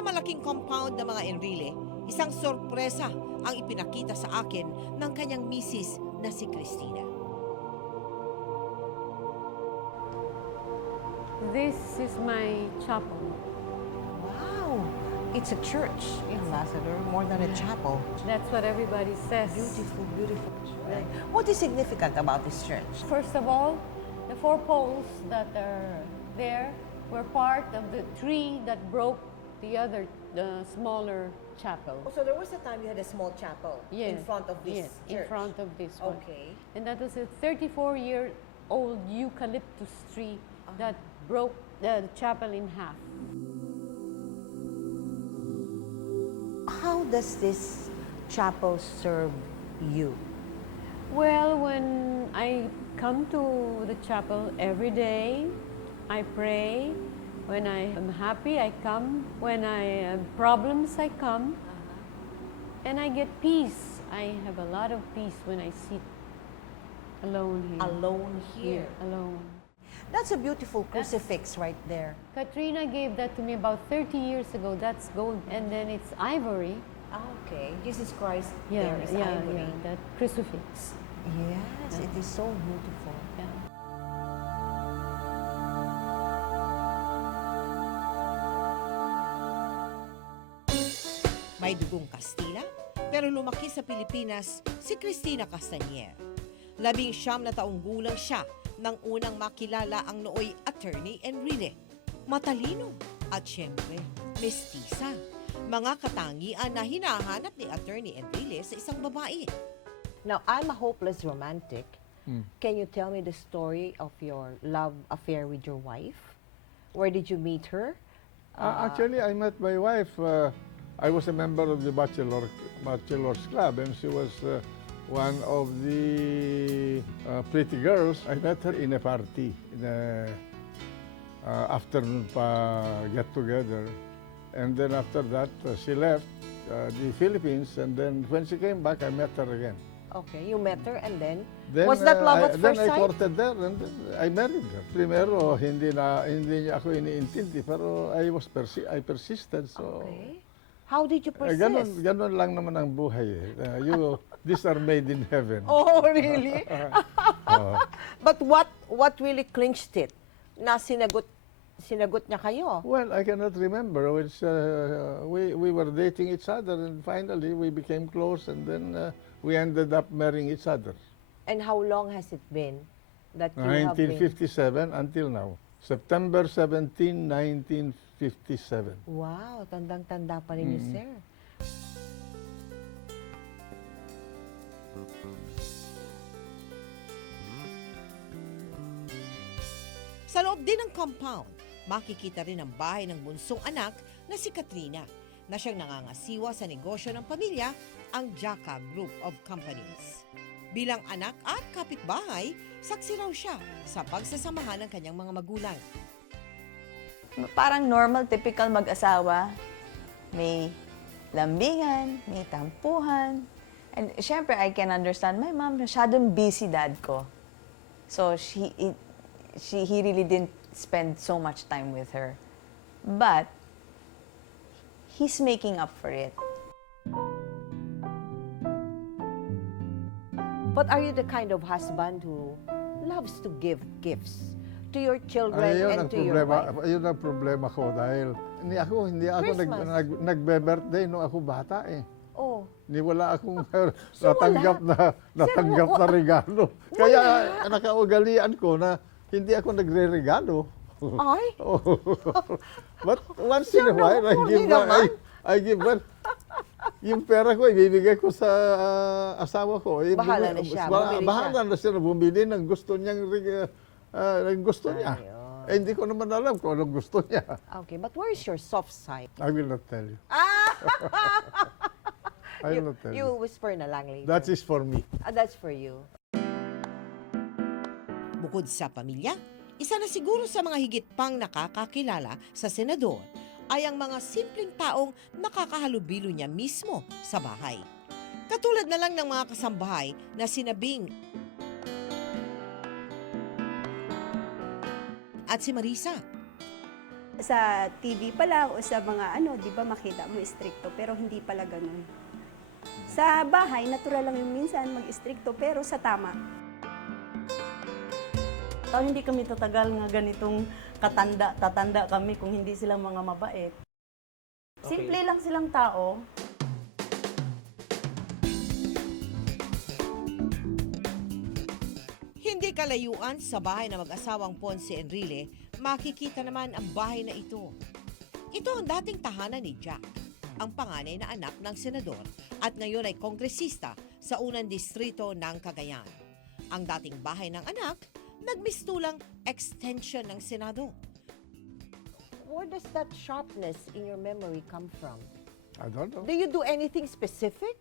Sa malaking compound ng mga Enrile, isang sorpresa ang ipinakita sa akin ng kanyang misis na si Cristina. This is my chapel. Wow! It's a church, Ambassador, more than a chapel. That's what everybody says. Beautiful, beautiful. Right. What is significant about this church? First of all, the 4 poles that are there were part of the tree that broke the smaller chapel. Oh, so there was a time you had a small chapel in front of this church? In front of this one. Okay. And that was a 34-year-old eucalyptus tree that broke the chapel in half. How does this chapel serve you? Well, when I come to the chapel every day, I pray. When I am happy, I come. When I have problems, I come. And I get peace. I have a lot of peace when I sit alone here. Alone here? Alone. That's a beautiful crucifix right there. Katrina gave that to me about 30 years ago. That's gold. And then it's ivory. Okay. Jesus Christ there is ivory. That crucifix. Yes, it is so beautiful. Yeah. May dugong Kastila, pero lumaki sa Pilipinas si Cristina Castañer. 19 na taong gulang siya nang unang makilala ang nooy Attorney Enrile. Matalino at syempre, mestiza. Mga katangian na hinahanap ni Attorney Enrile sa isang babae. Now, I'm a hopeless romantic. Can you tell me the story of your love affair with your wife? Where did you meet her? Actually, I met my wife. I was a member of the Bachelor's Club, and she was one of the pretty girls. I met her in a party, in a afternoon get-together. And then after that, she left the Philippines, and then when she came back, I met her again. Okay, you met her and then Was that love at first then I sight? courted her and then I married her. Primero, hindi niya ako iniintindi, pero I persisted. So, Okay. How did you persist? Ganon lang naman ang buhay. These are made in heaven. Oh, really? But what really clinched it? Na sinagot niya kayo? Well, I cannot remember. We were dating each other, and finally we became close, and then we ended up marrying each other. And how long has it been that you have been? 1957 until now. September 17, 1957. Wow, tandang-tanda pa rin sir. Sa loob din ng compound, makikita rin ang bahay ng bunsong anak na si Katrina, na siyang nangangasiwa sa negosyo ng pamilya, ang Jaka Group of Companies. Bilang anak at kapitbahay, saksi raw siya sa pagsasamahan ng kanyang mga magulang. Parang normal, typical mag-asawa. May lambingan, may tampuhan. And syempre, I can understand, my mom, masyadong busy dad ko. So, he really didn't spend so much time with her. But, he's making up for it. But are you the kind of husband who loves to give gifts to your children and to your wife? Ayun ang problema ko dahil hindi ako nagbe-birthday nung ako bata eh. Oh. Hindi wala akong So natanggap na regalo. Kaya nakaugalian ko na hindi ako nagre-regalo. Ay? But once in a while, I give one. Yung pera ko, ibibigay ko sa asawa ko. Bahala na siya. Bahala na siya na bumili ng gusto niyang gusto niya. Eh, hindi ko naman alam kung anong gusto niya. Okay, but where is your soft side? I will not tell you. I will not tell You you. whisper na lang later. That is for me. That's for you. Bukod sa pamilya, isa na siguro sa mga higit pang nakakakilala sa senador ay ang mga simpleng taong nakakahalubilo niya mismo sa bahay. Katulad na lang ng mga kasambahay na sinabing at si Marisa. Sa TV pa lang o sa mga ano, di ba makita mo stricto, pero hindi pala ganun. Sa bahay, natural lang yung minsan mag-stricto, pero sa tama. Hindi kami tatagal nga ganitong tatanda kami kung hindi sila mga mabait. Simple lang silang tao. Hindi kalayuan sa bahay ng mag-asawang Ponce Enrile, makikita naman ang bahay na ito. Ito ang dating tahanan ni Jack, ang panganay na anak ng senador at ngayon ay kongresista sa unang distrito ng Cagayan. Ang dating bahay ng anak, nagmistulang extension ng Senado. Where does that sharpness in your memory come from? I don't know. Do you do anything specific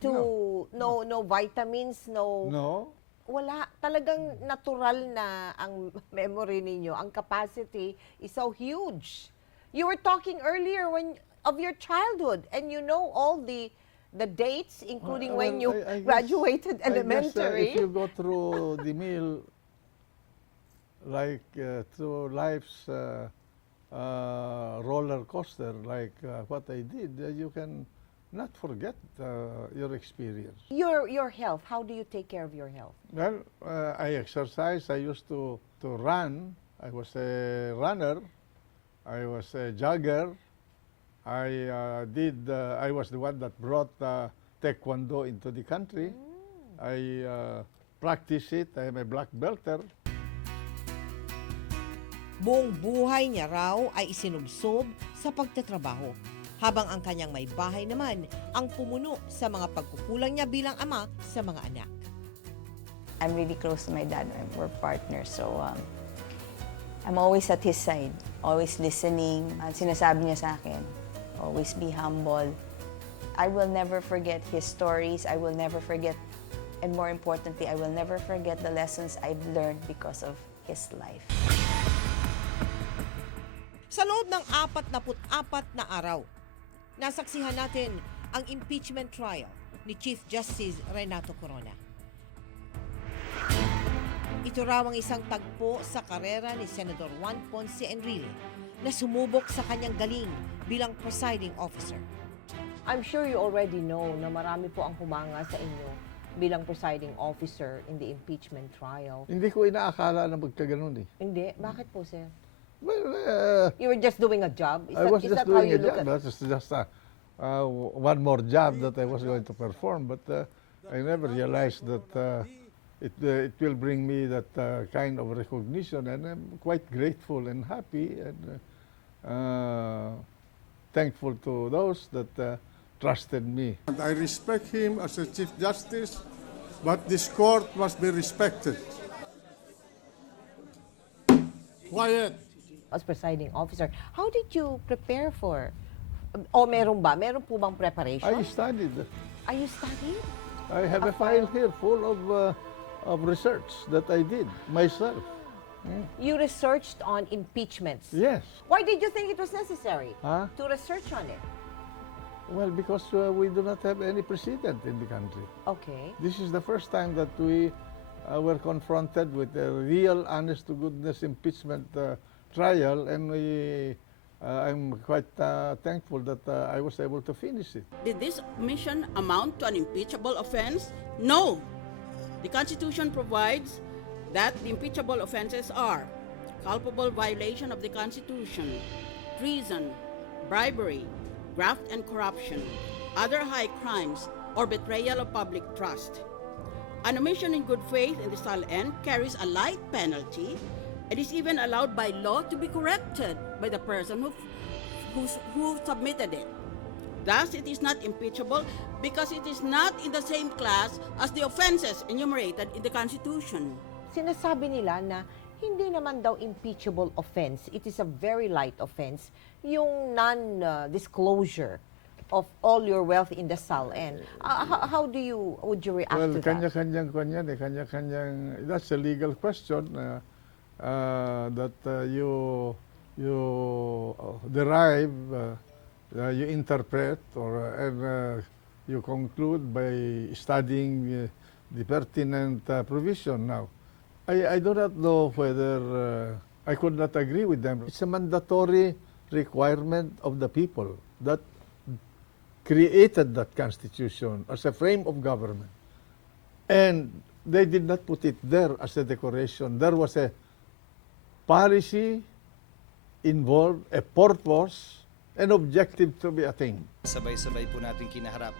to no vitamins, no? No. Wala, talagang natural na ang memory ninyo. Ang capacity is so huge. You were talking earlier of your childhood and you know all the dates, including when you I guess- graduated I guess, elementary. if you go through the meal, like through life's roller coaster, like what I did, you can not forget your experience. Your health, how do you take care of your health? Well, I exercise. I used to run. I was a runner. I was a jogger. I was the one that brought Taekwondo into the country. I practice it. I am a black belter. Buong buhay niya raw ay isinubsob sa pagtatrabaho, habang ang kanyang may bahay naman ang pumuno sa mga pagkukulang niya bilang ama sa mga anak. I'm really close to my dad. We're partners, so I'm always at his side, always listening. Sinasabi niya sa akin, always be humble. I will never forget his stories. I will never forget, and more importantly, I will never forget the lessons I've learned because of his life. Sa loob ng 44 na araw, nasaksihan natin ang impeachment trial ni Chief Justice Renato Corona. Ito raw ang isang tagpo sa karera ni Senator Juan Ponce Enrile na sumubok sa kanyang galing bilang presiding officer. I'm sure you already know na marami po ang humanga sa inyo bilang presiding officer in the impeachment trial. Hindi ko inaakala na magkaganon eh. Hindi, bakit po, sir? Well, You were just doing a job? I was is just that how doing you a look job. at? That was just one more job that I was going to perform, but I never realized that it will bring me that kind of recognition, and I'm quite grateful and happy and thankful to those that trusted me. I respect him as a Chief Justice, but this court must be respected. Quiet. As presiding officer, how did you prepare for? O meron ba? Meron po bang preparation? I studied. Are you studying? I have a file here full of research that I did myself. You researched on impeachments. Yes. Why did you think it was necessary Huh? to research on it? Well, because we do not have any precedent in the country. Okay. This is the first time that we were confronted with a real, honest-to-goodness impeachment trial, and I'm quite thankful that I was able to finish it. Did this mission amount to an impeachable offense? No. The Constitution provides that the impeachable offenses are culpable violation of the Constitution, treason, bribery, graft and corruption, other high crimes, or betrayal of public trust. An omission in good faith in the SALN carries a light penalty. It is even allowed by law to be corrected by the person who submitted it. Thus, it is not impeachable because it is not in the same class as the offenses enumerated in the Constitution. Sinasabi nila na hindi naman daw impeachable offense. It is a very light offense. Yung non-disclosure of all your wealth in the SALN. How would you react Well, to that? kanya-kanyang kanyan eh, kanya-kanyang, that's a legal question that you derive, you interpret, and you conclude by studying the pertinent provision. Now, I do not know whether I could not agree with them. It's a mandatory requirement of the people that created that constitution as a frame of government. And they did not put it there as a decoration. There was a policy involved, a purpose, an objective to be attained. Sabay-sabay po natin kinaharap.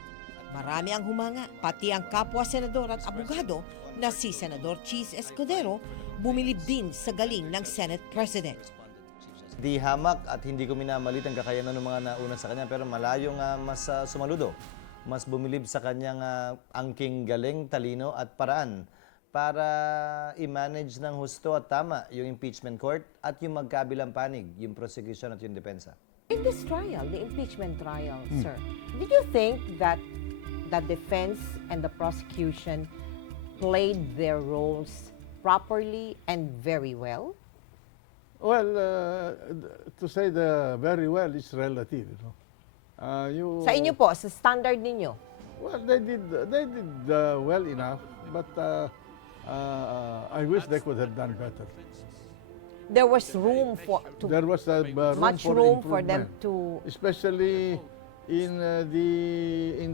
Marami ang humanga, pati ang kapwa-senador at abogado na si Senador Cheese Escudero bumilib din sa galing ng Senate President. Di hamak at hindi ko minamalit ang kakayanan ng mga nauna sa kanya, pero malayong mas sumaludo. Mas bumilib sa kanyang angking galing, talino at paraan para i-manage ng husto at tama yung impeachment court at yung magkabilang panig, yung prosecution at yung depensa. In this trial, the impeachment trial, sir, did you think that the defense and the prosecution played their roles properly and very well? Well, to say the very well is relative. You know? Sa inyo po, sa standard ninyo? Well, they did well enough, but I wish they could have done better. There was room for There was much room for them to, especially in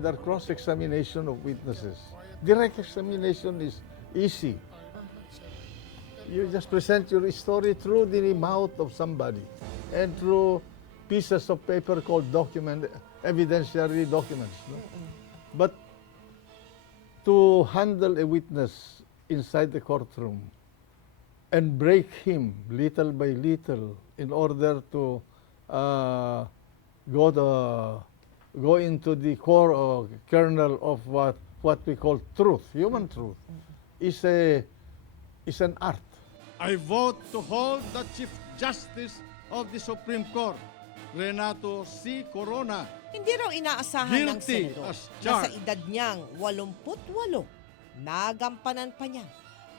their cross-examination of witnesses. Direct examination is easy. You just present your story through the mouth of somebody and through pieces of paper called evidentiary documents. No? But to handle a witness inside the courtroom and break him little by little in order to go into the core or kernel of what we call truth, human truth, is an art. I vote to hold the Chief Justice of the Supreme Court, Renato C. Corona, Hindi raw inaasahan ng guilty senador as na sa charged. edad niyang 88, nagampanan pa niya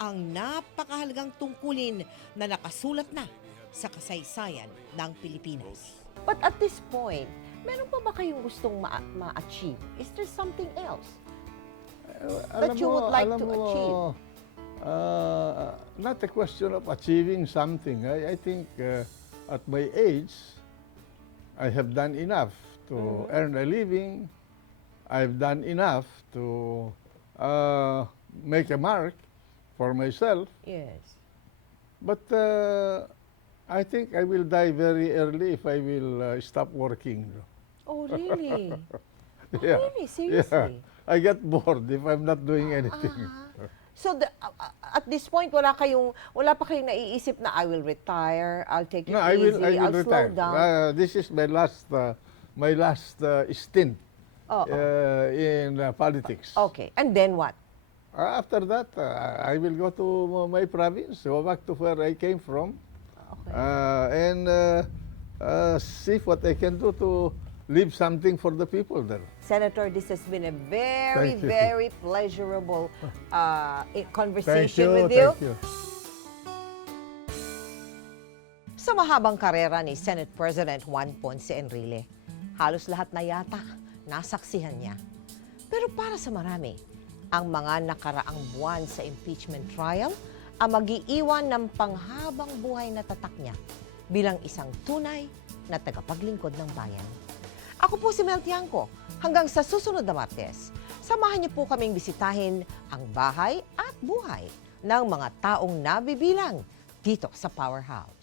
ang napakahalagang tungkulin na nakasulat na sa kasaysayan ng Pilipinas. but at this point, meron pa ba kayong gustong ma-achieve? Is there something else that you would like to achieve? Not a question of achieving something. I think at my age, I have done enough to earn a living. I've done enough to make a mark for myself. Yes. But I think I will die very early if I will stop working. Oh, really? Yeah. Really? Seriously? Yeah. I get bored if I'm not doing anything. So at this point, wala pa kayong naiisip na I will retire, I'll take it No, easy, I will I'll slow retire. down. This is my last stint Oh, in politics. okay. And then what? After that, I will go to my province, go back to where I came from, Okay. and see what I can do to leave something for the people there. Senator, this has been a very, Thank you. very pleasurable conversation with you. Thank you. Sa mahabang karera ni Senate President Juan Ponce Enrile, halos lahat na yata nasaksihan niya. Pero para sa marami, ang mga nakaraang buwan sa impeachment trial ang mag-iiwan ng panghabang buhay na tatak niya bilang isang tunay na tagapaglingkod ng bayan. Ako po si Mel Tiangco. Hanggang sa susunod na Martes, samahan niyo po kaming bisitahin ang bahay at buhay ng mga taong nabibilang dito sa Powerhouse.